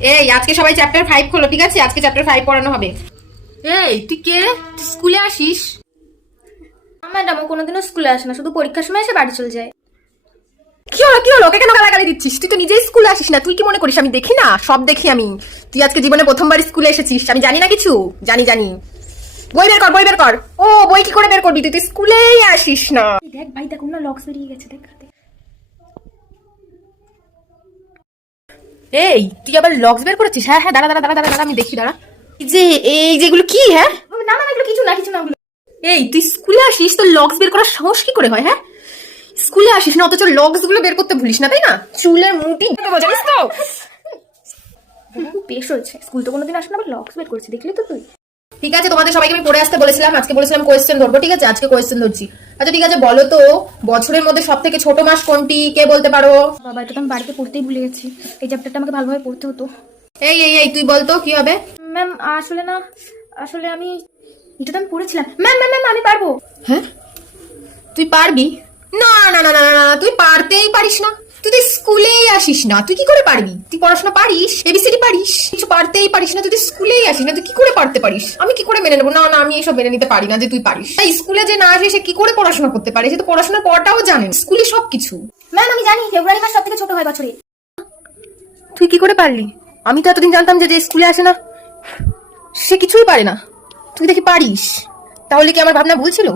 এই আজকে সবাই চ্যাপ্টার 5 খোলো, ঠিক আছে? আজকে চ্যাপ্টার 5 পড়ানো হবে। এই তুই কে রে? তুই স্কুলে আসিস? ম্যাডাম ও কোনোদিনও স্কুলে আসে না, শুধু পরীক্ষার সময় এসে বাড়ি চলে যায়। কি হলো কি হলো? ওকে কেন গালাগালি দিচ্ছিস? তুই তো নিজেই স্কুলে আসিস না। তুই কি মনে করিস আমি দেখি না? সব দেখি আমি। তুই আজকে জীবনে প্রথমবার স্কুলে এসেছিস, আমি জানি না কিছু? জানি জানি। বই বের কর, বই বের কর। ও বই কি করে বের করবি? তুই তো স্কুলেই আসিস না। দেখ ভাই, দেখ না লক্স বেরিয়ে গেছে, দেখ দেখ। এই তুই আবার লক্স বের করেছিস? হ্যাঁ হ্যাঁ, দাঁড়া দাঁড়া দাঁড়া দাঁড়া, আমি দেখি, দাঁড়া। এই যে এই যেগুলো কি? হ্যাঁ না না, এগুলো কিছু না, কিছু না ওগুলো। এই তুই স্কুলে আসিস, তোর লক্স বের করার সাহস কি করে হয়? হ্যাঁ, স্কুলে আসিস না অথচ লক্স গুলো বের করতে ভুলিস না, তাই না? চুলের মুটি জানিস তো। বেশ হয়েছে, স্কুল তো কোনোদিন আসে না, আবার লক্স বের করেছে, দেখলি তো তুই। ঠিক আছে, তোমাদের সবাইকে আমি পড়ে আসতে বলেছিলাম, আজকে বলেছিলাম কোয়েশ্চেন ধরবো, ঠিক আছে? আজকে কোয়েশ্চেন ধরছি। আচ্ছা ঠিক আছে, বলো তো বছরের মধ্যে সব থেকে ছোট মাস কোনটি? কে বলতে পারো? বাবা, এটা তো আমি বাড়িতে পড়তেই ভুলে গেছি। এই চ্যাপ্টারটা আমাকে ভালোভাবে পড়তে হতো। এই এই এই তুই বলতো কি হবে? ম্যাম আসলে না, আসলে আমি এটা তো আমি পড়েছিলাম। ম্যাম ম্যাম ম্যাম আমি পারবো। হ্যাঁ, তুই পারবি? না না না না না না, তুই পারতেই পারিস না। তুই তো স্কুলেই আসিস না, তুই কি করে পারবি? তুই পড়াশোনা পারিস, এবিসিডি পারিস, কিছু পারতেই পারিস না। তুই তো স্কুলেই আসিস না, তুই কি করে পারতে পারিস? আমি কি করে মেনে নেবো? না না, আমি এসব মেনে নিতে পারি না যে তুই পারিস। তাই স্কুলে যে না আসে সে কি করে পড়াশোনা করতে পারে? সে তো পড়াশোনার পড়াটাও জানে, স্কুলে সবকিছু। ম্যাম আমি জানি ফেব্রুয়ারি মাস সব থেকে ছোট হয় বছরে। তুই কি করে পারলি? আমি তো এতদিন জানতাম যে যে স্কুলে আসে না সে কিছুই পারে না। তুই দেখি পারিস, তাহলে কি আমার ভাবনা ভুল ছিল?